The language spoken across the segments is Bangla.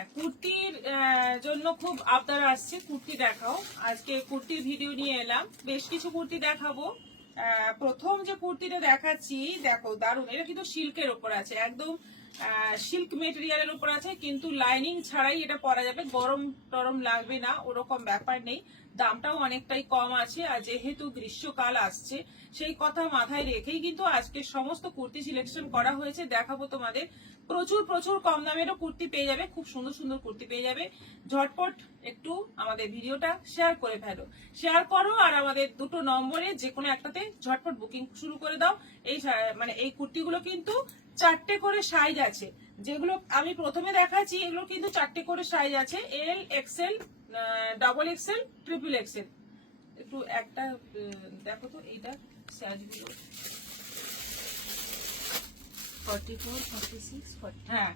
হ্যাঁ, কুর্তির জন্য খুব আবদার আসছে, কুর্তি দেখাও। আজকে কুর্তির ভিডিও নিয়ে এলাম, বেশ কিছু কুর্তি দেখাবো। প্রথম যে কুর্তিটা দেখাচ্ছি দেখো, দারুণ। এটা কিন্তু সিল্কের ওপর আছে, একদম সিল্ক মেটেরিয়ালের উপর আছে, কিন্তু লাইনিং ছাড়াই এটা পরা যাবে, গরম টরম লাগবে না, ওরকম ব্যাপার নেই। দামটাও অনেকটাই কম আছে, আর যেহেতু গ্রীষ্মকাল আসছে সেই কথা মাথায় রেখেই কিন্তু আজকে সমস্ত কুর্তি সিলেকশন করা হয়েছে, দেখাবো তোমাদের। প্রচুর প্রচুর কম দামেরও কুর্তি পেয়ে যাবে, খুব সুন্দর সুন্দর কুর্তি পেয়ে যাবে। ঝটপট একটু আমাদের ভিডিওটা শেয়ার করে ফেলো, শেয়ার করো, আর আমাদের দুটো নম্বরে যে কোনো একটাতে ঝটপট বুকিং শুরু করে দাও। এই মানে এই কুর্তিগুলো কিন্তু 4টে করে সাইজ আছে, যেগুলো আমি প্রথমে দেখাচ্ছি এগুলো কিন্তু 4টে করে সাইজ আছে, L, XL, double XL, triple XL. একটু একটা দেখো তো এইটা সাইজগুলো, 44, 46, 40, হ্যাঁ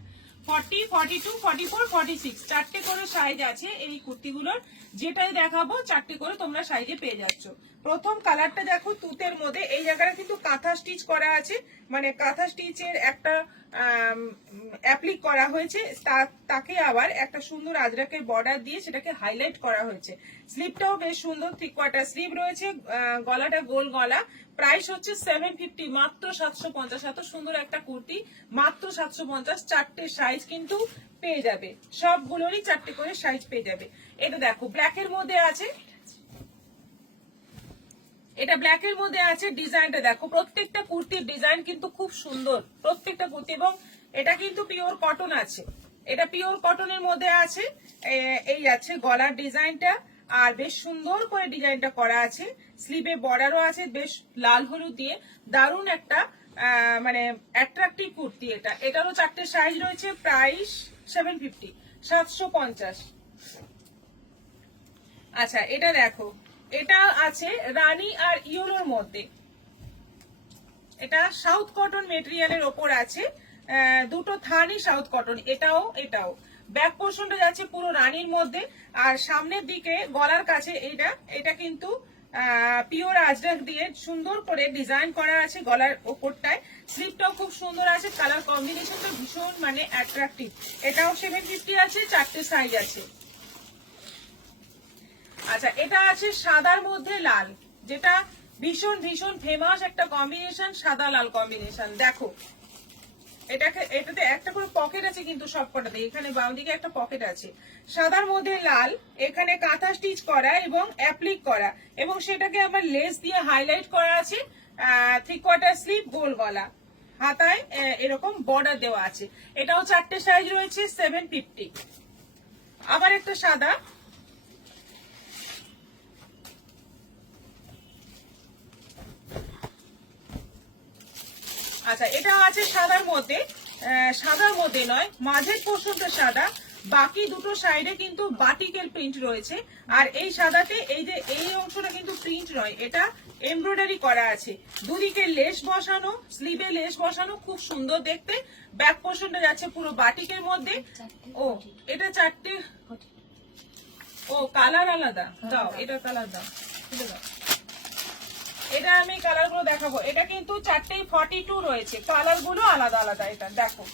40, 42, 44, 46, 4টে করে সাইজ আছে এই কুর্তিগুলোর। যেটাই দেখাবো 4টে করে তোমরা সাইজে পেয়ে যাচ্ছ। প্রথম কালারটা দেখো, তুতের মধ্যে, এই জায়গাটা কিন্তু কাঁথা স্টিচ করা আছে, মানে কাঁথা স্টিচের একটা অ্যাপ্লিক করা হয়েছে, তাকে আবার একটা সুন্দর আজরাকের বর্ডার দিয়ে সেটাকে হাইলাইট করা হয়েছে। স্লিভটাও বেশ সুন্দর, 3/4 স্লিভ রয়েছে, গলাটা গোল গলা। প্রাইস হচ্ছে 750, মাত্র 750। এত সুন্দর একটা কুর্তি, মাত্র 750। 4টে সাইজ কিন্তু পেয়ে যাবে, সবগুলোরই 4টে করে সাইজ পেয়ে যাবে। এটা দেখো ব্ল্যাকের মধ্যে আছে, এটা ব্ল্যাকের মধ্যে আছে। ডিজাইনটা দেখো, প্রত্যেকটা কুর্তির ডিজাইন কিন্তু খুব সুন্দর, প্রত্যেকটা কুর্তি, এবং এটা কিন্তু পিওর কটন আছে, এটা পিওর কটনের মধ্যে আছে। এই আছে গলার ডিজাইনটা, আর বেশ সুন্দর করে ডিজাইনটা করা আছে। স্লিভে বর্ডারও আছে বেশ লাল হলুদ দিয়ে, দারুণ একটা মানে অ্যাট্রাকটিভ কুর্তি। এটারও 4টে সাইজ রয়েছে। প্রাইস 750, 750। আচ্ছা, এটা দেখো, এটা আছে রানী আর ইয়েলোর মধ্যে, এটা সাউথ কটন মেটেরিয়ালের ওপর আছে, দুটো থানই সাউথ কটন। এটাও ব্যাক পোর্শনটা যাচ্ছে পুরো রানীর মধ্যে, আর সামনের দিকে গলার কাছে এটা কিন্তু পিওর আজরাক দিয়ে সুন্দর করে ডিজাইন করা আছে গলার ওপরটায়। স্লিভটাও খুব সুন্দর আছে, কালার কম্বিনেশনটা ভীষণ মানে অ্যাট্রাকটিভ। এটাও 750 আছে, 4টে সাইজ আছে। আচ্ছা, এটা আছে সাদার মধ্যে লাল, যেটা ভীষণ ভীষণ ফেমাস একটা কম্বিনেশন, সাদা লাল কম্বিনেশন। দেখো এটাতে একটা করে পকেট আছে, কিন্তু সবকটাতে এখানে বাম দিকে একটা পকেট আছে। সাদার মধ্যে লাল, এখানে কাঁথা স্টিচ করা এবং অ্যাপ্লিক করা, এবং সেটাকে আবার লেস দিয়ে হাইলাইট করা আছে। 3/4 স্লিভ, গোল গলা, হাতায় এরকম বর্ডার দেওয়া আছে। এটাও 4টে সাইজ রয়েছে, 750। আবার একটা সাদা, আচ্ছা এটা আছে সাদার মধ্যে, সাদার মধ্যে নয়, মাঝের পোর্শনটা সাদা, বাকি দুটো সাইডে কিন্তু বাটিকেল প্রিন্ট রয়েছে। আর এই সাদাতে এই অংশটা কিন্তু প্রিন্ট নয়, এটা এমব্রয়ডারি করা আছে, দুদিকে লেস বসানো, স্লিভে লেস বসানো, খুব সুন্দর দেখতে। ব্যাক পোর্শনটা যাচ্ছে পুরো বাটিকের মধ্যে। ও এটা 4টে, ও কালার আলাদা দাও, এটা কালার দাও, এটা আমি কালার গুলো দেখাবো। এটা কিন্তু 4টেই 42 রয়েছে, কালার গুলো আলাদা আলাদা। এটা দেখো,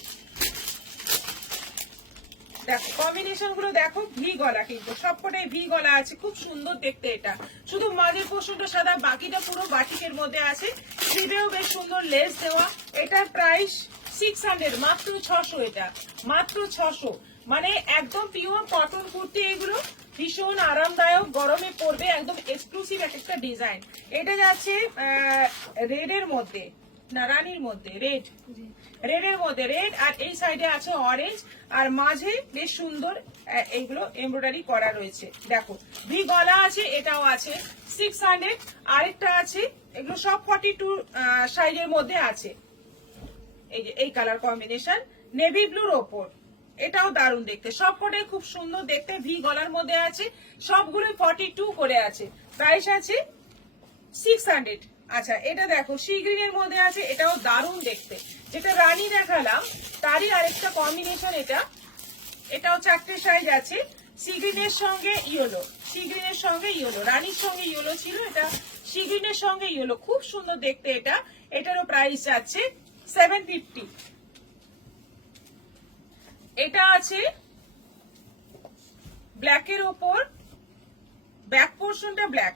দেখো কম্বিনেশন গুলো দেখো, ভি গলা, কিন্তু সবকটাই ভি গলা আছে, খুব সুন্দর দেখতে। এটা শুধু মাঝের পোর্শনটা সাদা, বাকিটা পুরো বাটিকের মধ্যে আছে। স্লিভেও বেশ সুন্দর লেস দেওয়া। এটার প্রাইস 600, মাত্র 600। এটা মাত্র 600, মানে একদম পিওর কটন কুর্তি এগুলো, ভীষণ আরামদায়ক, গরমে পরবে, একদম এক্সক্লুসিভ একটা ডিজাইন। এটা যাচ্ছে রেডের মধ্যে, না রানীর মধ্যে, রেডের মধ্যে রেড, আর এই সাইডে আছে অরেঞ্জ, আর মাঝে বেশ সুন্দর এইগুলো এমব্রয়ডারি করা রয়েছে। দেখো ভি গলা আছে, এটাও আছে 600। আরেকটা আছে, এগুলো সব 42 সাইজের মধ্যে আছে। এই যে এই কালার কম্বিনেশন নেভি ব্লুর ওপর, এটাও দারুণ দেখতে, সবকটাই খুব সুন্দর দেখতে, ভি গলার মধ্যে আছে, সবগুলোই 42 করে আছে। প্রাইস আছে 600। আচ্ছা, এটা দেখো সি গ্রিনের মধ্যে আছে, এটাও দারুণ দেখতে, যেটা রানী দেখালাম তারই আরেকটা কম্বিনেশন। এটাও 4টে সাইজ আছে, সি গ্রিনের সঙ্গে ইয়েলো, সি গ্রিনের সঙ্গে ইয়েলো, রানীর সঙ্গে ইয়েলো ছিল, এটা সি গ্রিনের সঙ্গে ইয়েলো, খুব সুন্দর দেখতে। এটারও প্রাইস আছে 750। এটা আছে ব্ল্যাকের ওপর ব্যাক পোর্শনটা ব্ল্যাক,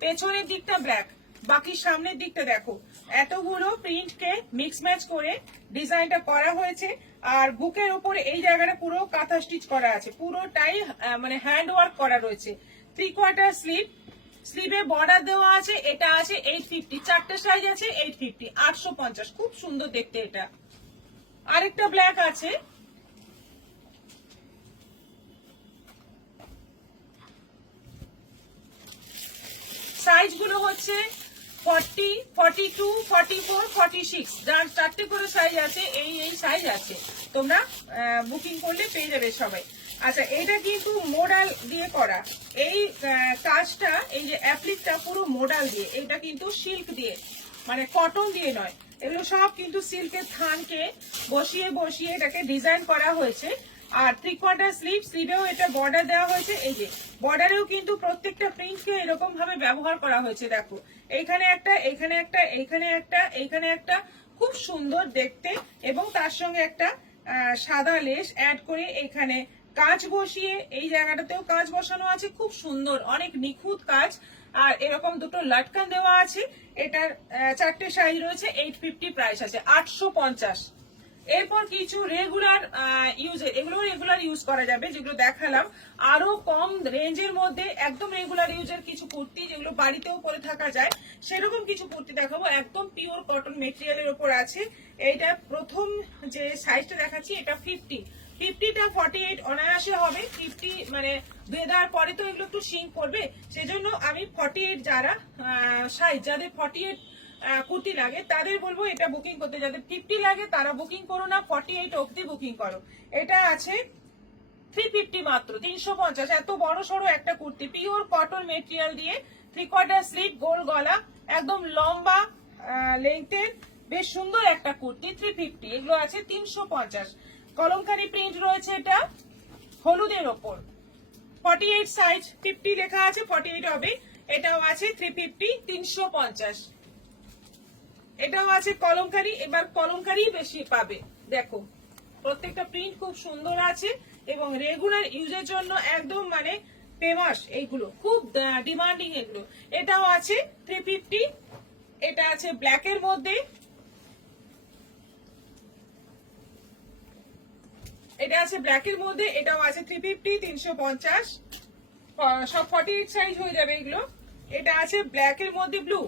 পেছনের দিকটা ব্ল্যাক, বাকি সামনের দিকটা দেখো এতগুলো প্রিন্টকে মিক্স ম্যাচ করে ডিজাইনটা করা হয়েছে। আর বুকের উপরে এই জায়গাটা পুরো কাঁথা স্টিচ করা আছে, পুরোটাই মানে হ্যান্ড ওয়ার্ক করা রয়েছে। 3/4 স্লিভ, স্লিভে বর্ডার দেওয়া আছে। এটা আছে 850, চারটে সাইজ আছে 850, 850। খুব সুন্দর দেখতে এটা। আরেকটা ব্ল্যাক আছে, সাইজ গুলো হচ্ছে 40, 42, 44, 46, যার চারটে করে সাইজ আছে। এই সাইজ আছে, তোমরা বুকিং করলে পেয়ে যাবে সবাই। আচ্ছা, এটা কিন্তু মোডাল দিয়ে করা। এই কাজটা, এই যে অ্যাপ্লিকটা পুরো মোডাল দিয়ে, এটা কিন্তু সিল্ক দিয়ে, মানে কটন দিয়ে নয়। এগুলো সব কিন্তু সিল্কের থানকে বসিয়ে বসিয়ে এটাকে ডিজাইন করা হয়েছে। আর 3/4 স্লিভ, স্লিভেও এটা বর্ডার দেওয়া হয়েছে। এই যে বর্ডারেও কিন্তু প্রত্যেকটা প্রিন্টকে এরকম ভাবে ব্যবহার করা হয়েছে। দেখো এইখানে একটা, এইখানে একটা, এইখানে একটা, এইখানে একটা, খুব সুন্দর দেখতে। এবং তার সঙ্গে একটা সাদা লেস অ্যাড করে এখানে কাজ বসিয়ে এই জায়গাটাতেও কাজ বসানো আছে, খুব সুন্দর, অনেক নিখুঁত কাজ। আর এরকম দুটো লাটকান দেওয়া আছে। এটার চারটে সাইজ রয়েছে, 850 প্রাইস আছে, 850। এরপর কিছু রেগুলার ইউজের, এগুলো রেগুলার ইউজ করা যাবে, যেগুলো দেখালাম। আরো কম রেঞ্জের মধ্যে একদম রেগুলার ইউজের কিছু কুর্তি, যেগুলো বাড়িতেও পরে থাকা যায়, সেরকম কিছু কুর্তি দেখাবো। একদম পিওর কটন মেটেরিয়ালের উপর আছে। এইটা প্রথম যে সাইজটা দেখাচ্ছি, এটা 50টা 48 অনায়াসে হবে। 50 মানে ধুয়ে দেওয়ার পরে তো এগুলো একটু শিঙ্ক করবে, সেজন্য আমি 48 যারা সাইজ, যাদের 48 কুর্তি লাগে তাদের বলবো এটা বুকিং করতে। যাদের 50 লাগে তারা বুকিং করো না, 48 অবধি বুকিং করো। এটা আছে 350 মাত্র, 350। এত বড় সড়ো একটা কুর্তি, পিওর কটন মেটেরিয়াল দিয়ে, 3/4 স্লিভ, গোল গলা, একদম লম্বা লেংথের, বেশ সুন্দর একটা কুর্তি, 350। এগুলো আছে 350। কলমকারী প্রিন্ট রয়েছে, এটা হলুদের ওপর, 48 সাইজ, 50 লেখা আছে, 48 হবে। এটাও আছে 350, 350। এটাও আছে কলমকারী। এবার কলমকারী বেশি পাবে। দেখো প্রত্যেকটা প্রিন্ট খুব সুন্দর আছে এবং রেগুলার ইউজের জন্য একদম মানে ফেমাস, এইগুলো খুব ডিমান্ডিং এগুলো। এটাও আছে 350। এটা আছে ব্ল্যাকের মধ্যে, এটা আছে ব্ল্যাকের মধ্যে, এটাও আছে 350, 350। সব 48 সাইজ হয়ে যাবে এগুলো। এটা আছে ব্ল্যাকের মধ্যে ব্লু,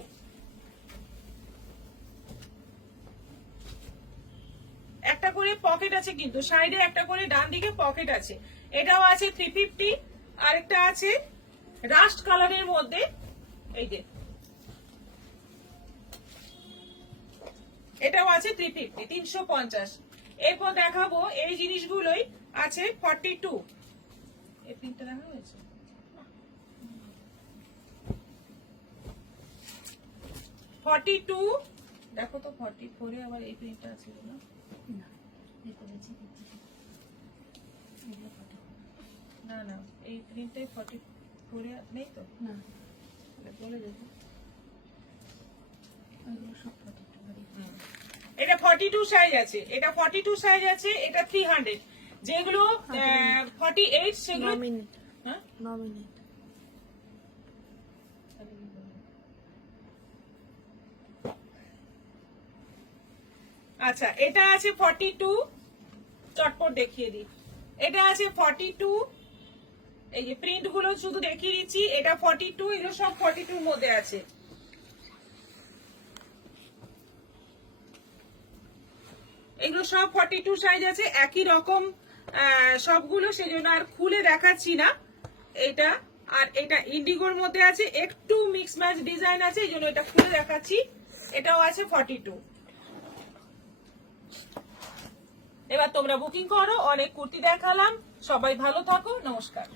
একটা করে পকেট আছে কিন্তু সাইডে একটা করে ডান দিকে পকেট আছে। এটাও আছে 350। আরেকটা আছে রাস্ট কালারের মধ্যে, এই যে এটাও আছে 350, 350। এরপর দেখাবো এই জিনিসগুলোই আছে 42। এই প্রিন্টটা দেখা হয়েছে, 42। দেখো তো 44 এ আবার এই প্রিন্টটা আছে না? না না, এই প্রিন্টটাই 44 এ নেই তো? না, বলে দেবো। এটা 42 সাইজ আছে, এটা 42 সাইজ আছে, এটা 300। যেগুলো 48 সেগুলো হ্যাঁ 9 মিনিট। আচ্ছা, এটা আছে 42, চটপট দেখিয়ে দিই। এটা আছে 42, এই যে প্রিন্ট গুলো শুধু দেখিয়ে দিচ্ছি। এটা 42, এগুলো সব 42 এর মধ্যে আছে। এগুলো সব 42 সাইজ আছে, একই রকম সবগুলো, সেজন্য আর খুলে দেখাচ্ছি না। এটা আর এটা ইন্ডিগোর মধ্যে আছে, একটু মিক্স ম্যাচ ডিজাইন আছে, এই জন্য এটা খুলে দেখাচ্ছি। এটাও আছে 42। এবার তোমরা বুকিং করো। অনেক কুর্তি দেখালাম, সবাই ভালো থাকো, নমস্কার।